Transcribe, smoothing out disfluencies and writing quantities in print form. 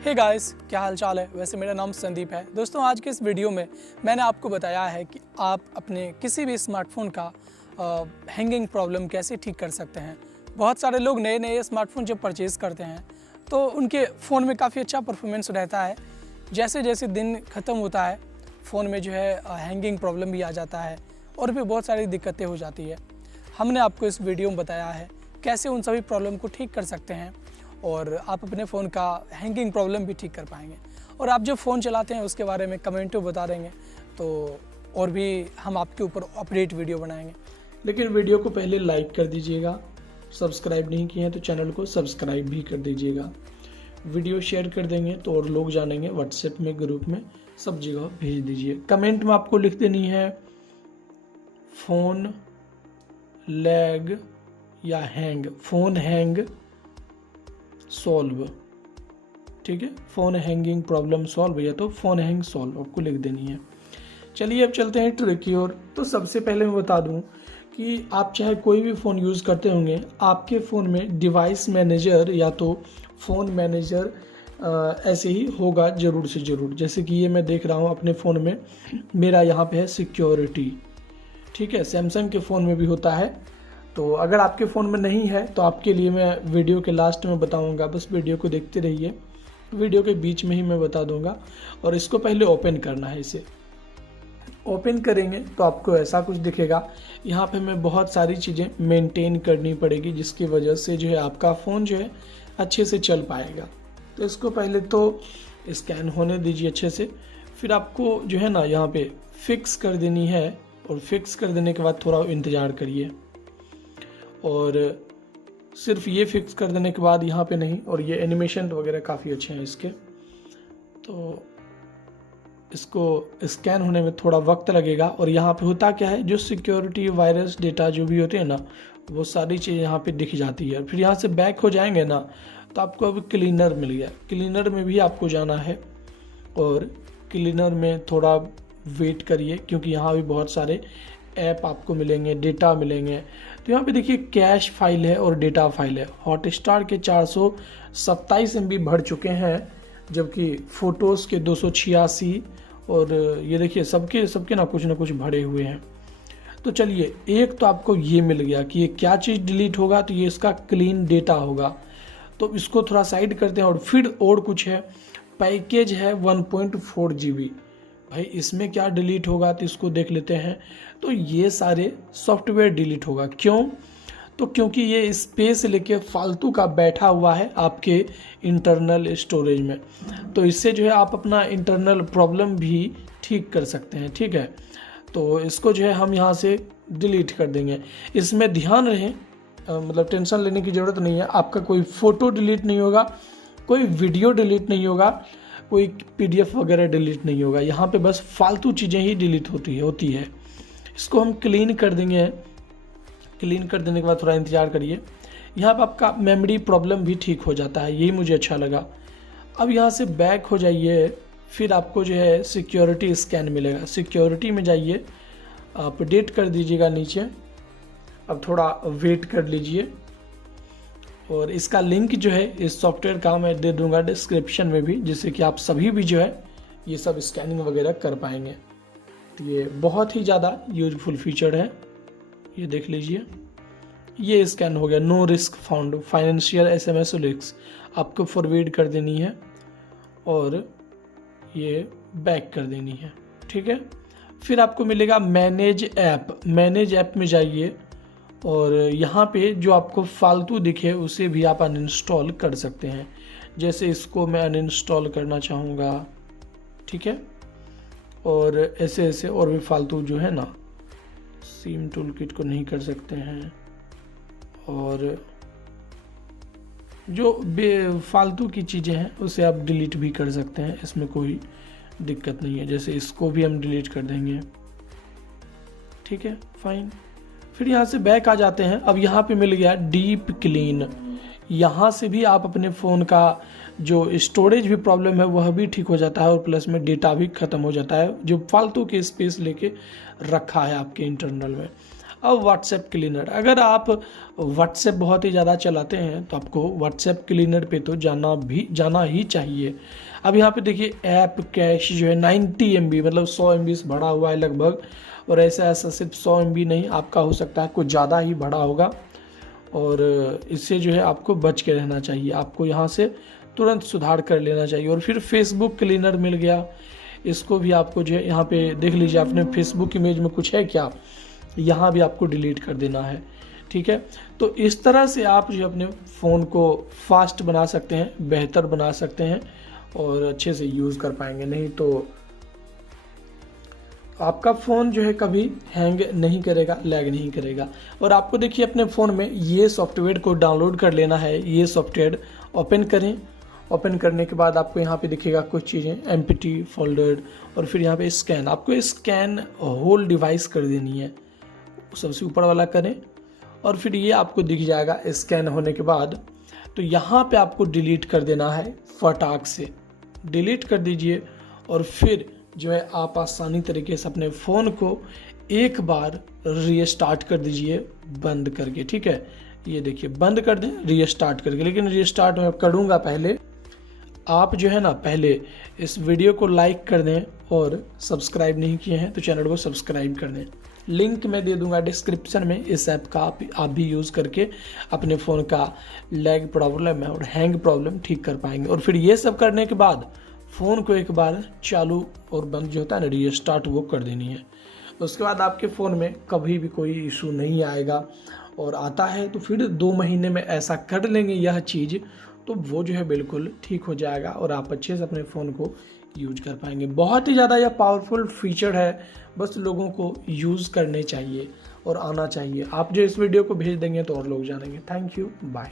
Hey guys, क्या हाल चाल है। वैसे मेरा नाम संदीप है। दोस्तों, आज के इस वीडियो में मैंने आपको बताया है कि आप अपने किसी भी स्मार्टफोन का हैंगिंग प्रॉब्लम कैसे ठीक कर सकते हैं। बहुत सारे लोग नए नए स्मार्टफोन जब परचेज़ करते हैं तो उनके फ़ोन में काफ़ी अच्छा परफॉर्मेंस रहता है। जैसे जैसे दिन ख़त्म होता है फ़ोन में जो है हैंगिंग प्रॉब्लम भी आ जाता है और भी बहुत सारी दिक्कतें हो जाती है। हमने आपको इस वीडियो में बताया है कैसे उन सभी प्रॉब्लम को ठीक कर सकते हैं और आप अपने फ़ोन का हैंगिंग प्रॉब्लम भी ठीक कर पाएंगे। और आप जो फ़ोन चलाते हैं उसके बारे में कमेंट में बता देंगे तो और भी हम आपके ऊपर अपडेट वीडियो बनाएंगे। लेकिन वीडियो को पहले लाइक कर दीजिएगा, सब्सक्राइब नहीं किए हैं तो चैनल को सब्सक्राइब भी कर दीजिएगा। वीडियो शेयर कर देंगे तो और लोग जानेंगे, व्हाट्सएप में, ग्रुप में, सब जगह भेज दीजिए। कमेंट में आपको लिख देनी है फ़ोन लैग या हैंग, फ़ोन हैंग सॉल्व, ठीक है। फ़ोन हैंगिंग प्रॉब्लम सॉल्व या तो फ़ोन हैंग सॉल्व आपको लिख देनी है। चलिए अब चलते हैं ट्रिक की ओर। तो सबसे पहले मैं बता दूं कि आप चाहे कोई भी फ़ोन यूज़ करते होंगे, आपके फ़ोन में डिवाइस मैनेजर या तो फ़ोन मैनेजर ऐसे ही होगा ज़रूर से ज़रूर। जैसे कि ये मैं देख रहा हूँ अपने फ़ोन में, मेरा यहाँ पे है सिक्योरिटी, ठीक है। सैमसंग के फ़ोन में भी होता है। तो अगर आपके फ़ोन में नहीं है तो आपके लिए मैं वीडियो के लास्ट में बताऊंगा, बस वीडियो को देखते रहिए। वीडियो के बीच में ही मैं बता दूंगा। और इसको पहले ओपन करना है। इसे ओपन करेंगे तो आपको ऐसा कुछ दिखेगा। यहाँ पे हमें बहुत सारी चीज़ें मेंटेन करनी पड़ेगी जिसकी वजह से जो है आपका फ़ोन जो है अच्छे से चल पाएगा। तो इसको पहले तो स्कैन होने दीजिए अच्छे से। फिर आपको जो है ना यहाँ पे फिक्स कर देनी है और फिक्स कर देने के बाद थोड़ा इंतज़ार करिए। और सिर्फ ये फिक्स कर देने के बाद यहाँ पे नहीं, और ये एनिमेशन वगैरह काफ़ी अच्छे हैं इसके, तो इसको स्कैन होने में थोड़ा वक्त लगेगा। और यहाँ पे होता क्या है, जो सिक्योरिटी वायरस डेटा जो भी होते हैं ना, वो सारी चीज़ यहाँ पे दिख जाती है। फिर यहाँ से बैक हो जाएंगे ना तो आपको अभी क्लीनर मिल गया। क्लीनर में भी आपको जाना है और क्लीनर में थोड़ा वेट करिए क्योंकि यहाँ भी बहुत सारे ऐप आपको मिलेंगे, डेटा मिलेंगे। तो यहाँ पे देखिए कैश फाइल है और डेटा फाइल है। हॉटस्टार के 427 MB भर चुके हैं, जबकि फ़ोटोज़ के 286, और ये देखिए सबके ना कुछ भरे हुए हैं। तो चलिए, एक तो आपको ये मिल गया कि ये क्या चीज़ डिलीट होगा, तो ये इसका क्लीन डेटा होगा। तो इसको थोड़ा साइड करते हैं। और फिर और कुछ है, पैकेज है 1.4 GB। भाई इसमें क्या डिलीट होगा तो इसको देख लेते हैं। तो ये सारे सॉफ्टवेयर डिलीट होगा। क्यों? तो क्योंकि ये स्पेस लेके फालतू का बैठा हुआ है आपके इंटरनल स्टोरेज में। तो इससे जो है आप अपना इंटरनल प्रॉब्लम भी ठीक कर सकते हैं, ठीक है। तो इसको जो है हम यहाँ से डिलीट कर देंगे। इसमें ध्यान रहे, मतलब टेंशन लेने की ज़रूरत नहीं है। आपका कोई फ़ोटो डिलीट नहीं होगा, कोई वीडियो डिलीट नहीं होगा, कोई PDF वगैरह डिलीट नहीं होगा। यहाँ पे बस फालतू चीज़ें ही डिलीट होती है। इसको हम क्लीन कर देंगे। क्लीन कर देने के बाद थोड़ा इंतज़ार करिए। यहाँ पे आपका मेमोरी प्रॉब्लम भी ठीक हो जाता है, यही मुझे अच्छा लगा। अब यहाँ से बैक हो जाइए। फिर आपको जो है सिक्योरिटी स्कैन मिलेगा। सिक्योरिटी में जाइए, अपडेट कर दीजिएगा नीचे। अब थोड़ा वेट कर लीजिए। और इसका लिंक जो है इस सॉफ्टवेयर का मैं दे दूंगा डिस्क्रिप्शन में भी, जिससे कि आप सभी भी जो है ये सब स्कैनिंग वगैरह कर पाएंगे। तो ये बहुत ही ज़्यादा यूजफुल फीचर है। ये देख लीजिए, ये स्कैन हो गया। No risk found, financial SMS links आपको फॉरवर्ड कर देनी है और ये बैक कर देनी है, ठीक है। फिर आपको मिलेगा मैनेज ऐप। मैनेज ऐप में जाइए और यहाँ पे जो आपको फालतू दिखे उसे भी आप अनइंस्टॉल कर सकते हैं। जैसे इसको मैं अनइंस्टॉल करना चाहूँगा, ठीक है। और ऐसे और भी फालतू जो है ना, सीम टूल किट को नहीं कर सकते हैं। और जो फालतू की चीज़ें हैं उसे आप डिलीट भी कर सकते हैं, इसमें कोई दिक्कत नहीं है। जैसे इसको भी हम डिलीट कर देंगे, ठीक है, फाइन। फिर यहाँ से बैक आ जाते हैं। अब यहाँ पे मिल गया डीप क्लीन। यहाँ से भी आप अपने फ़ोन का जो स्टोरेज भी प्रॉब्लम है वह भी ठीक हो जाता है और प्लस में डेटा भी ख़त्म हो जाता है जो फालतू के स्पेस लेके रखा है आपके इंटरनल में। अब व्हाट्सएप क्लीनर, अगर आप व्हाट्सएप बहुत ही ज़्यादा चलाते हैं तो आपको व्हाट्सएप क्लीनर पे तो जाना ही चाहिए। अब यहाँ पे देखिए ऐप कैश जो है 90 MB मतलब 100 MB से बढ़ा हुआ है लगभग, और ऐसा सिर्फ 100 MB नहीं, आपका हो सकता है कुछ ज़्यादा ही बढ़ा होगा, और इससे जो है आपको बच के रहना चाहिए। आपको यहाँ से तुरंत सुधार कर लेना चाहिए। और फिर फेसबुक क्लीनर मिल गया, इसको भी आपको जो है यहाँ पे देख लीजिए, आपने फेसबुक इमेज में कुछ है क्या, यहाँ भी आपको डिलीट कर देना है। ठीक है, तो इस तरह से आप जो अपने फ़ोन को फास्ट बना सकते हैं, बेहतर बना सकते हैं और अच्छे से यूज़ कर पाएंगे। नहीं तो आपका फ़ोन जो है कभी हैंग नहीं करेगा, लैग नहीं करेगा। और आपको देखिए अपने फ़ोन में ये सॉफ्टवेयर को डाउनलोड कर लेना है। ये सॉफ्टवेयर ओपन करें, ओपन करने के बाद आपको यहाँ पे दिखेगा कुछ चीज़ें, एम्प्टी फोल्डर, और फिर यहाँ पे स्कैन, आपको स्कैन होल डिवाइस कर देनी है, सबसे ऊपर वाला करें और फिर ये आपको दिख जाएगा स्कैन होने के बाद। तो यहाँ पे आपको डिलीट कर देना है, फटाक से डिलीट कर दीजिए और फिर जो है आप आसानी तरीके से अपने फ़ोन को एक बार रीस्टार्ट कर दीजिए बंद करके। ठीक है, ये देखिए बंद कर दें रीस्टार्ट करके, लेकिन रीस्टार्ट मैं करूँगा पहले आप जो है ना, पहले इस वीडियो को लाइक कर दें और सब्सक्राइब नहीं किए हैं तो चैनल को सब्सक्राइब कर दें। लिंक मैं दे दूंगा डिस्क्रिप्शन में, इस ऐप का आप भी यूज़ करके अपने फ़ोन का लैग प्रॉब्लम है और हैंग प्रॉब्लम ठीक कर पाएंगे। और फिर ये सब करने के बाद फ़ोन को एक बार चालू और बंद जो होता है ना, रीस्टार्ट, वो कर देनी है। उसके बाद आपके फ़ोन में कभी भी कोई इशू नहीं आएगा, और आता है तो फिर 2 महीने में ऐसा कर लेंगे यह चीज़, तो वो जो है बिल्कुल ठीक हो जाएगा और आप अच्छे से अपने फ़ोन को यूज कर पाएंगे। बहुत ही ज़्यादा यह पावरफुल फीचर है, बस लोगों को यूज़ करने चाहिए और आना चाहिए। आप जो इस वीडियो को भेज देंगे तो और लोग जानेंगे। Thank you, bye.